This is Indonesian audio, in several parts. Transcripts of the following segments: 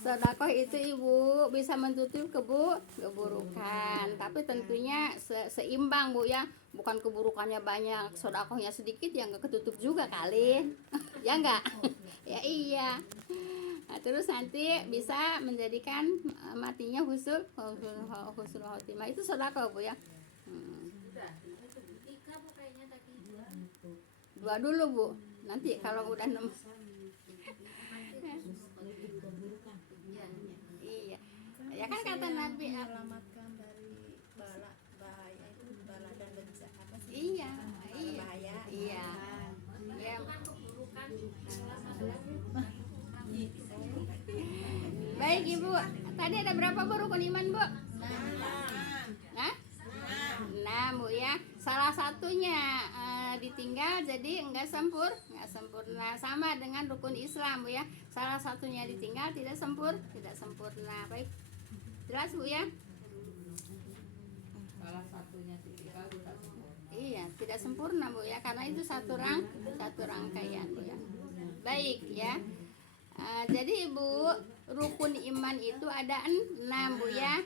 Sedekah itu Ibu bisa menutup keburukan, tapi tentunya seimbang Bu ya, bukan keburukannya banyak, sedekahnya sedikit yang nggak ketutup juga kali, ya enggak? Ya iya. Nah, terus nanti bisa menjadikan matinya husnul khotimah itu sedekah Bu ya. Dua dulu Bu, nanti kalau udah iya, ya kan kata Nabi menyelamatkan dari bala bahaya itu, bala dan bencana apa sih? iya, Bahaya. iya, ya. Baik Ibu, tadi ada berapa Bu rukun iman Bu? Nah, 6 Bu ya. Salah satunya ditinggal jadi nggak sempurna, sama dengan rukun Islam Bu ya. Salah satunya ditinggal tidak sempurna. Baik, jelas Bu ya. Salah satunya ditinggal tidak sempurna. Iya, tidak sempurna Bu ya, karena itu satu rangkaian Bu ya. Baik ya. Jadi Ibu, rukun iman itu ada 6 Bu ya.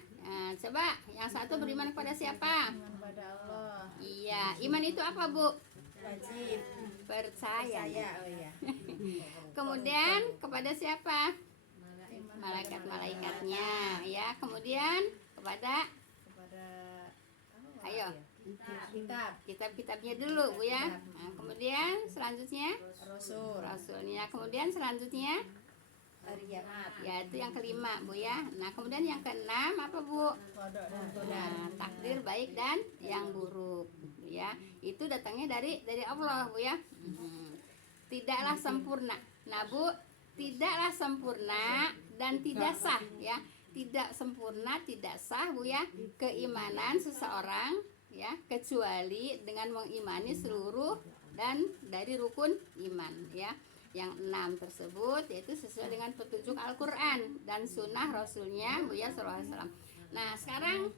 Coba yang satu beriman kepada siapa? Iman pada Allah. Iya, iman itu apa Bu? Wajib. Percaya. Oh iya. Kemudian kepada siapa? Iman Malaikat-malaikatnya ya. Kemudian kepada apa ayo kitab-kitabnya dulu Bu ya. Nah, kemudian selanjutnya rasulnya. Kemudian selanjutnya hari kiamat. ya itu yang kelima Bu ya. Nah kemudian yang keenam apa Bu? Kodok dan Nah, takdir baik dan yang buruk ya. Itu datangnya dari Allah Bu ya. Tidaklah sempurna. Nah Bu, tidaklah sempurna dan tidak sah ya. Tidak sempurna, tidak sah Bu ya keimanan seseorang ya, kecuali dengan mengimani seluruh dan dari rukun iman ya. Yang 6 tersebut yaitu sesuai dengan petunjuk Al-Quran dan sunnah Rasulnya Bu ya sallallahu alaihi wasallam. Nah sekarang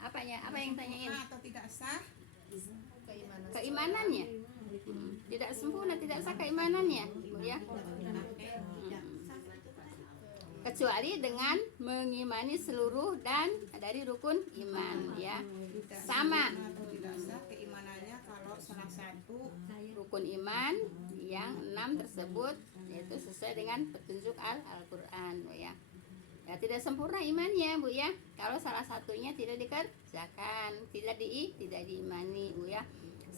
apa yang tanyain? Atau tidak sah Keimanannya tidak sempurna, tidak sah keimanannya Bu ya. Kecuali dengan mengimani seluruh dan dari rukun iman ya. Sama tidak sah keimanannya kalau salah satu rukun iman yang 6 tersebut yaitu sesuai dengan petunjuk Al-Quran Bu ya. Ya tidak sempurna imannya Bu ya kalau salah satunya tidak dikerjakan, tidak diimani Bu ya.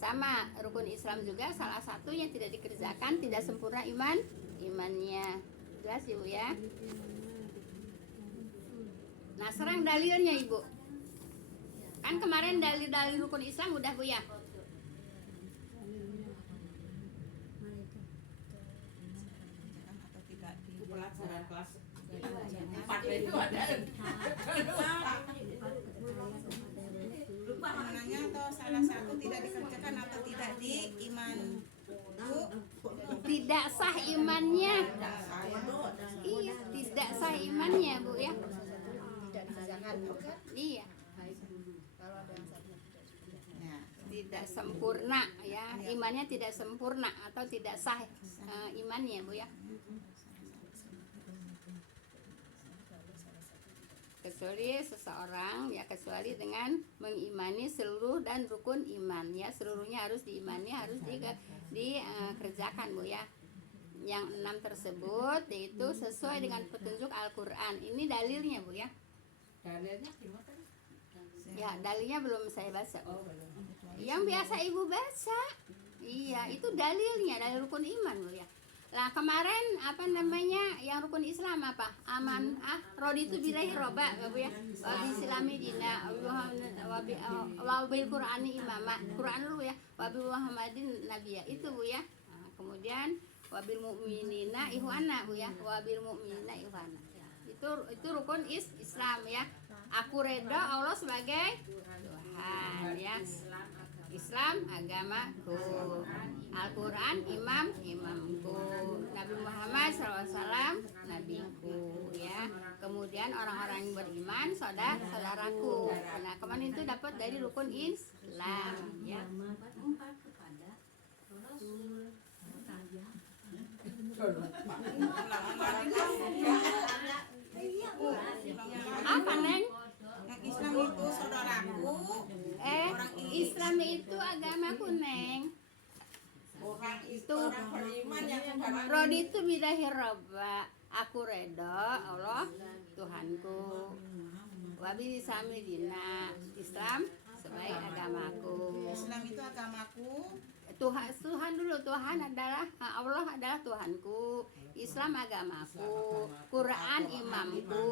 Sama rukun Islam juga salah satunya tidak dikerjakan, tidak sempurna imannya. Jelas Ibu ya. Nah sekarang dalilnya Ibu. Kan kemarin dalil rukun Islam udah Bu ya. atau tidak di Pelajaran kelas 4 itu ada. keimanannya atau salah satu tidak dikerjakan atau tidak diiman Bu, Tidak sah imannya. Iya, tidak sah imannya Bu ya. tidak dikerjakan bukan? Iya, Kalau ada yang satu tidak dikerjakan. ya, tidak sempurna ya. Imannya tidak sempurna atau tidak sah imannya Bu ya. Kecuali seseorang ya, kecuali dengan mengimani seluruh dan rukun iman ya, seluruhnya harus diimani, harus dikerjakan Bu ya. Yang 6 tersebut yaitu sesuai dengan petunjuk Al-Quran. Ini dalilnya Bu ya. Dalilnya gimana? Ya dalilnya belum saya baca Bu. Oh, belum. Yang biasa Ibu baca. Iya, itu dalilnya, dalil rukun iman Bu ya. Lah kemarin apa namanya yang rukun Islam apa? Aman roditu billahi roba Bu ya. Wa bi islami dina wa bil qur'ani imama. Quran dulu ya. Wa bi Muhammadin nabiyya. Itu Bu ya. Nah, kemudian wa bil mu'minina ihwana Bu ya. Wa bil mu'minina ihwana. Itu rukun Islam ya. Aku reda Allah sebagai Tuhan ya. Islam agamaku, Al-Quran imamku, Nabi Muhammad SAW nabiku ya. Kemudian orang-orang yang beriman saudaraku. Nah kemarin itu dapat dari rukun Islam ya. ulang-ulang itu Roditu billahi robba, aku redho Allah Tuhanku. Wabi sami dina, Islam sebagai agamaku. Islam itu agamaku. Tuhan dulu, Tuhan adalah Allah adalah Tuhanku, Islam agamaku, Quran imamku.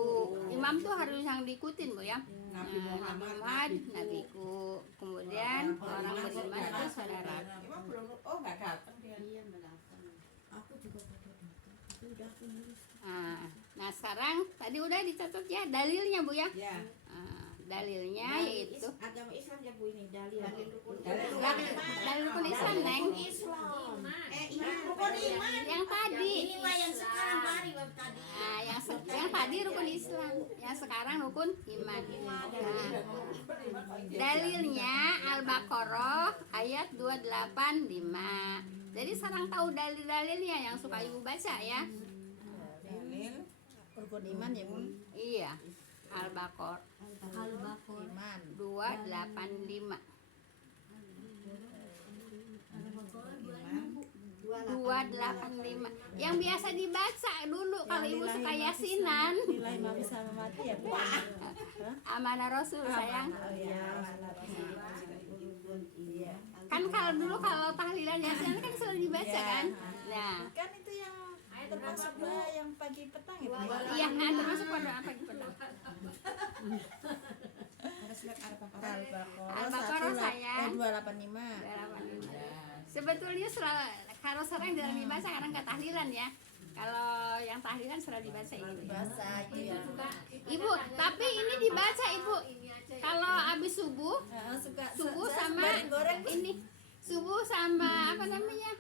Imam tuh harus yang diikutin Bu ya. Nabi Muhammad nabiku. Kemudian orang beriman itu saudara. Emang belum, oh nggak datang dia. Aku juga pada datang. Tapi udah aku nulis. Nah sekarang tadi udah dicatat ya dalilnya Bu ya. Ya. Dalilnya yaitu Agama Islam ya Bu ini dalil. dalil rukun Islam Neng. Islam. Iman rukun iman. Yang tadi. Yang sekarang mari Bab tadi. Yang tadi rukun Islam, yang sekarang rukun iman. Dalilnya Al-Baqarah ayat 285. Jadi sekarang tahu dalil-dalilnya yang suka Ibu baca ya. Dalil Rukun iman ya Bu. Iya. Al-Baqarah Iman. 285. 285. Yang biasa dibaca dulu kalau Ibu suka yasinan. Nilai mami sama mati ya Bu. Amanah Rasul sayang. Oh iya. Iya. Kan kalau dulu kalau tahlilan yasinan kan selalu dibaca kan. Nah, Kan itu yang termasuk doa yang pagi petang ya Bu. iya termasuk pada apa gitu. ada surat Al-Baqarah. Al-Baqarah sayang. 285. Sebetulnya kalau sering dalam dibaca kadang nggak tahlilan ya. Kalau yang tahlilan selalu dibaca ini. Bahasa itu ya. Ibu, tapi ini dibaca Ibu. Kalau habis subuh, subuh sama ini. Subuh sama apa namanya?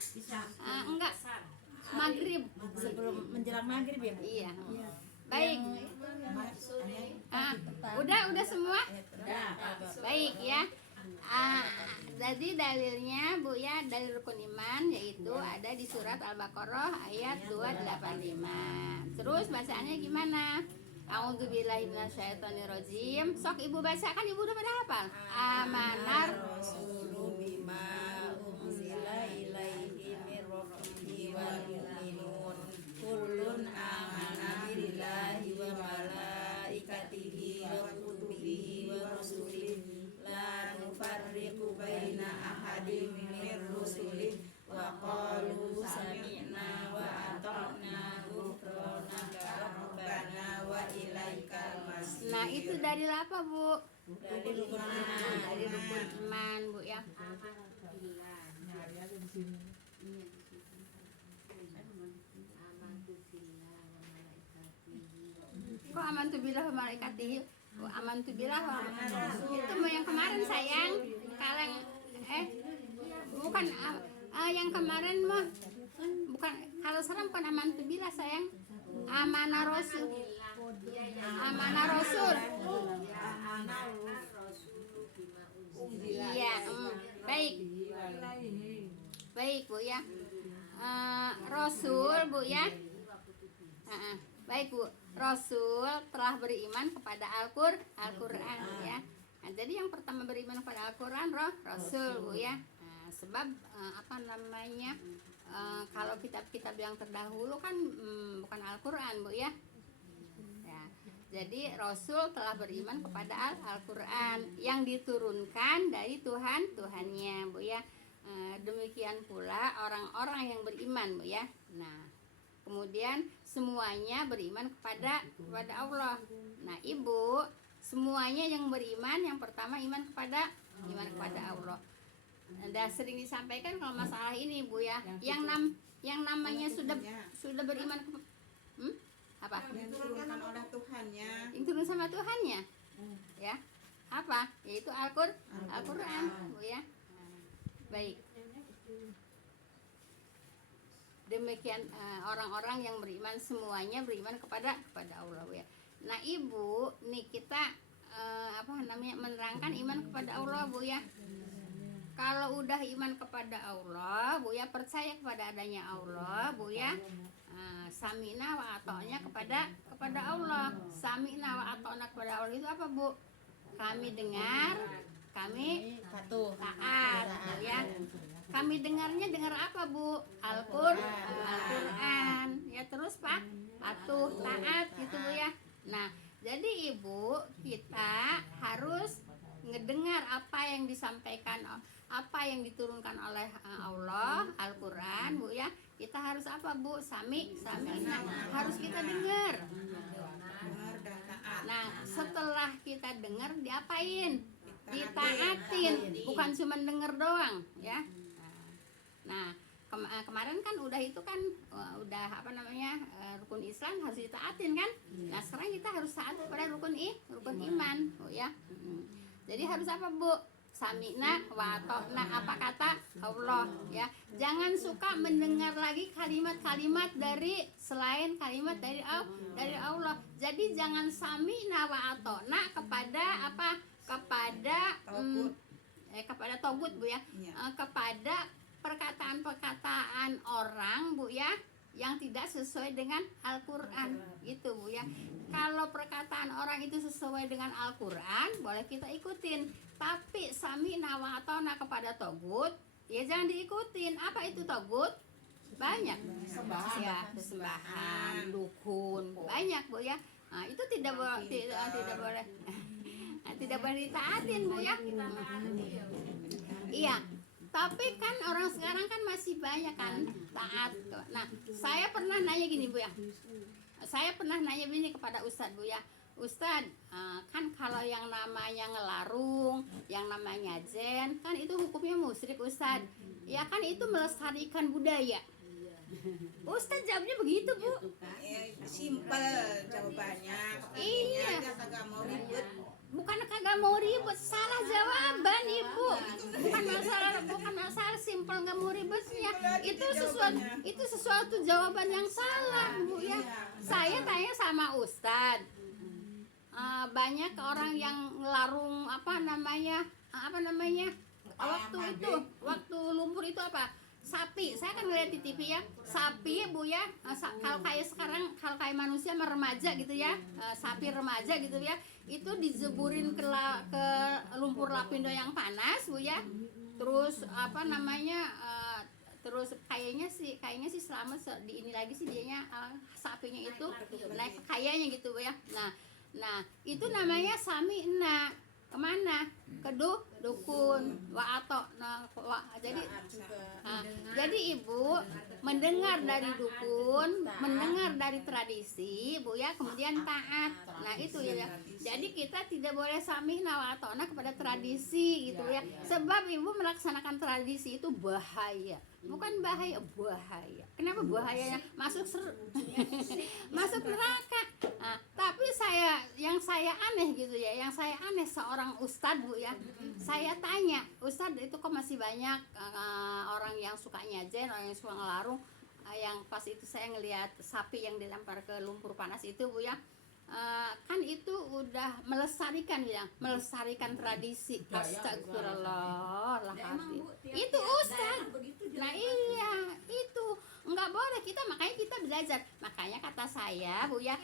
Enggak. Maghrib. Sebelum menjelang maghrib ya Bu. Iya. Baik. Udah semua? Baik ya. Jadi dalilnya Bu ya, dalil rukun iman yaitu ada di surat Al-Baqarah ayat 285. Terus bacaannya gimana? A'udzubillahi minasyaitonirrajim. Sok Ibu baca kan Ibu udah pada hafal. Amanar Rasulu bima unzila ilaihi mir rabbihi wal mu'minun kullun amana billahi wa malaikatihi wa kutubihi wa rusulihi la nufarriqu baina ahadin mir rusulihi wa qalu sami'na wa ata'na ghufranaka rabbana wa ilaikal masir. Nah itu dalil apa Bu? Dari rukun iman. Dari rukun iman Bu ya. Nyari aja di sini. Kok amantu billah wa malaikatihi? Amantu billah wa itu mau yang kemarin sayang. Kalau bukan yang kemarin mah bukan, kalau sekarang bukan amantu billah sayang. Amanah Rasul. Amanah Rasul. Iya, baik. Baik Bu ya. Rasul Bu ya. Baik Bu. Rasul telah beriman kepada Al-Quran ya. Nah, jadi yang pertama beriman kepada Al-Quran Rasul Bu ya. Nah, sebab apa namanya? Kalau kitab-kitab yang terdahulu kan bukan Al-Quran Bu ya. Jadi Rasul telah beriman kepada Al-Quran yang diturunkan dari Tuhannya Bu ya. Demikian pula orang-orang yang beriman Bu ya. Nah, kemudian semuanya beriman kepada Allah. Nah, Ibu, semuanya yang beriman yang pertama iman kepada Allah. Dan sering disampaikan kalau masalah ini Bu ya, yang namanya sudah beriman apa? Yang diturunkan oleh Tuhannya. Yang turun sama Tuhannya. Ya. Apa? Yaitu Al-Quran Bu ya. Baik. Demikian orang-orang yang beriman semuanya beriman kepada Allah Bu ya. Nah, Ibu, nih kita menerangkan iman kepada Allah Bu ya. Kalau udah iman kepada Allah Bu ya, percaya kepada adanya Allah Bu ya. Samina wa ata'na kepada Allah. Samina wa ata'na kepada Allah itu apa Bu? Kami dengar, kami Patuh. taat Bu ya. Kami dengarnya dengar apa Bu? Al-Quran oleh Allah, Al-Quran, Bu ya, kita harus apa, Bu? Sami'na, harus kita dengar. Dengar dan taat. Nah, setelah kita dengar diapain? Ditaatin, bukan cuma denger doang ya. Nah, kemarin kan udah itu kan udah apa namanya, rukun Islam harus ditaatin kan. Nah, sekarang kita harus taat kepada rukun iman, Bu ya. Jadi harus apa, Bu? Sami'na wa ata'na, apa kata Allah ya. Jangan suka mendengar lagi kalimat-kalimat dari selain kalimat dari Allah. Jadi jangan sami'na wa ata'na kepada apa? Kepada togut, Bu ya. Iya. Kepada perkataan-perkataan orang, Bu ya, yang tidak sesuai dengan Al-Quran gitu, Bu ya. Kalau perkataan orang itu sesuai dengan Al-Quran, boleh kita ikutin. Tapi sami'na wa ata'na kepada togut, ya jangan diikutin. Apa itu togut? Banyak ya, sembahan, dukun, banyak, Bu ya. Nah, itu tidak boleh tidak boleh ditaatin, Bu ya. Iya. Tapi kan orang sekarang kan masih banyak kan taat. Nah, saya pernah nanya gini, Bu ya. Saya pernah nanya gini kepada Ustadz, Bu ya. Ustadz, kan kalau yang namanya ngelarung, yang namanya jen, kan itu hukumnya musyrik, Ustadz. Ya kan itu melestarikan budaya. Ustadz jawabnya begitu, Bu. Simpel jawabannya. Iya. Aja kagak mau ribet. Bukan kagak mau ribet, salah jawaban, Ibu. Bukan masalah simpel nggak mau ribetnya. Itu sesuatu jawaban yang salah, Bu ya. Saya tanya sama Ustadz, banyak orang yang ngelarung apa namanya waktu lumpur itu apa, sapi. Saya kan ngeliat di TV ya, sapi, Bu ya. Kalau kayak sekarang, kalau kayak manusia sama remaja gitu ya, sapi remaja gitu ya, itu dijeburin ke lumpur lapindo yang panas, Bu ya. Terus apa namanya, terus kayaknya sih selama di ini lagi sih dianya, sapinya itu naik kayaknya gitu, Bu ya. Nah itu namanya sami'na. Kemana? Ke dukun wa ata'na. Jadi Ibu mendengar dari dukun, mendengar dari tradisi, Bu ya, kemudian taat. Nah itu ya. Jadi kita tidak boleh sami'na wa ata'na kepada tradisi gitu ya. Sebab Ibu melaksanakan tradisi itu bahaya. Bukan bahaya. Kenapa bahayanya? Masuk neraka. Nah, tapi yang saya aneh gitu ya, seorang ustadz, Bu ya. Saya tanya, Ustadz, itu kok masih banyak orang yang suka nyajen, orang yang suka ngelarung. Yang pas itu saya ngelihat sapi yang dilempar ke lumpur panas itu, Bu ya. Kan itu udah melestarikan tradisi. Astagfirullahaladzim. Itu Ustadz. Nah iya, itu nggak boleh makanya kita belajar. Makanya kata saya, Bu ya,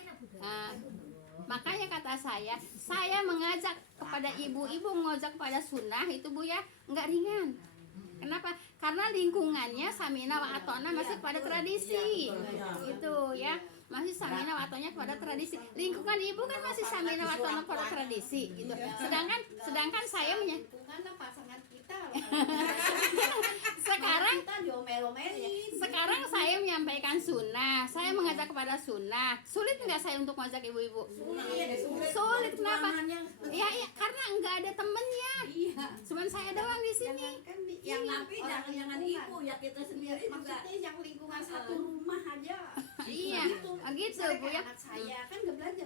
saya mengajak kepada ibu-ibu, mengajak kepada sunnah itu, Bu ya, nggak ringan. Kenapa? Karena lingkungannya sami'na wa ata'na masih pada tradisi. Itu ya, masih sami'na wa ata'na pada tradisi. Lingkungan Ibu kan masih sami'na wa ata'na pada tradisi gitu. Sedangkan saya pasangan kita sekarang saya menyampaikan sunnah, saya mengajak kepada sunnah. Sulit nggak saya untuk mengajak ibu-ibu? Sulit. Kenapa? Ya, karena nggak ada temennya. Cuman saya doang di sini. Yang nabi jangan ibu ya, kita sendiri maksudnya yang lingkungan satu rumah aja. Iya, gitu, Bu ya. Anak saya kan nggak belajar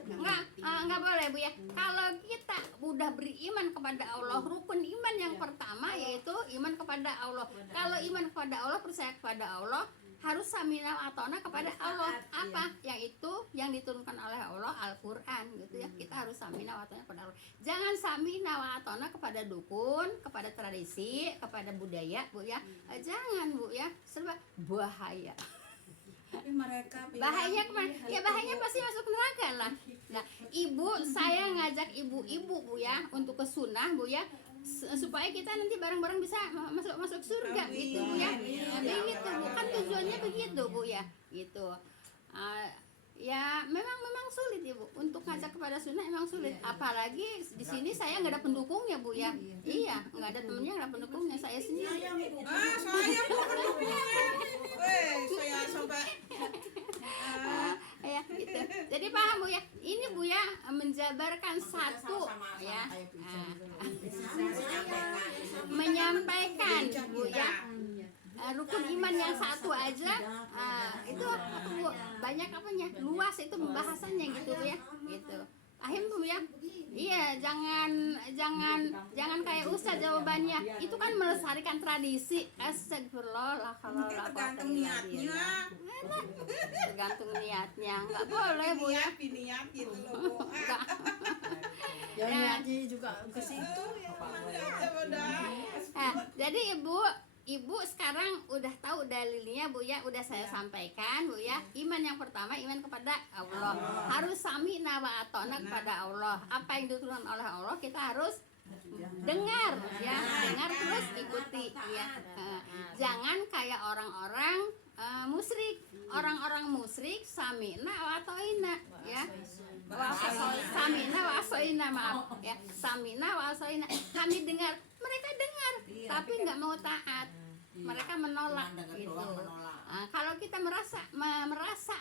Nggak boleh, Bu ya. Kalau kita udah beriman kepada Allah, rukun iman yang pertama yaitu iman kepada Allah. Kalau iman kepada Allah, percaya kepada Allah, harus sami'na wa ata'na kepada Allah. Apa? Yang itu yang diturunkan oleh Allah, Al-Quran gitu ya. Kita harus sami'na wa ata'na kepada Allah. Jangan sami'na wa ata'na kepada dukun, kepada tradisi, kepada budaya, Bu ya. Jangan, Bu ya. Sebab bahaya. Tapi mereka Bahayanya kemana? Ya bahayanya pasti masuk neraka lah. Nah, saya ngajak ibu-ibu, Bu ya, untuk ke sunnah, Bu ya, supaya kita nanti bareng-bareng bisa masuk surga gitu, Bu ya. Begitu, bukan tujuannya begitu, Bu ya, gitu. Ya memang sulit Ibu untuk ngajak kepada sunnah, emang sulit. Apalagi di sini saya nggak ada pendukungnya Bu ya. Iya, nggak ada temennya, nggak ada pendukungnya, saya sendiri. Saya mau pendukungnya. Saya coba. Ya gitu. Jadi paham Bu ya. Ini Bu ya menjabarkan satu ya. Menyampaikan Bu ya. Rukun iman yang satu aja itu apa Bu, banyak apanya, luas itu pembahasannya gitu Bu ya, gitu. Paham Bu ya? Iya, jangan kayak Ustaz jawabannya. Itu kan melestarikan tradisi. Astagfirullah, la haula wala quwwata Tergantung illa niatnya. billah. Tergantung niatnya. Enggak boleh Bu ya. Niat gitu loh, Bu. Enggak. Ya niatnya juga ke situ ya. Jadi Ibu sekarang udah tahu dalilnya Bu ya, udah saya sampaikan Bu ya. Iman yang pertama, iman kepada Allah. Harus sami'na wa ata'na kepada Allah. Apa yang diturunkan oleh Allah kita harus dengar ya, dengar terus ikuti ya. Jangan kayak orang-orang musyrik. Orang-orang musyrik sami'na wa ata'na ya. Sami'na wa ata'na, maaf ya. Sami'na wa ata'na. Kami dengar, mereka dengar tapi nggak mau taat, mereka menolak gitu. Kalau kita merasa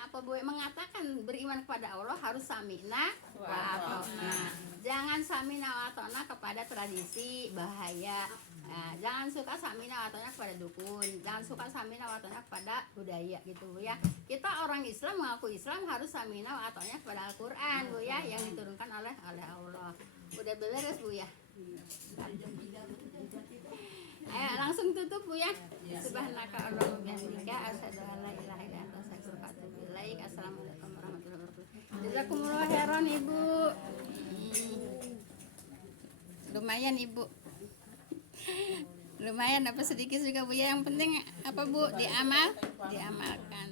apa Bu, mengatakan beriman kepada Allah harus sami'na wa ata'na. Jangan sami'na wa ata'na kepada tradisi, bahaya. Jangan suka sami'na wa ata'na kepada dukun, jangan suka sami'na wa ata'na kepada budaya gitu Bu ya. Kita orang Islam, mengaku Islam, harus sami'na wa ata'na kepada Al-Qur'an Bu ya, yang diturunkan oleh Allah. Udah beres Bu ya. Ayo langsung tutup Bu ya. Subhanaka Allahumma bihamdika asyhadu an la ilaha illa anta astaghfiruka wa atubu ilaik. Assalamualaikum warahmatullahi wabarakatuh. Jazakumullah khairan Ibu. Lumayan Ibu. Lumayan dapat sedikit juga Bu ya. Yang penting apa Bu? Diamalkan.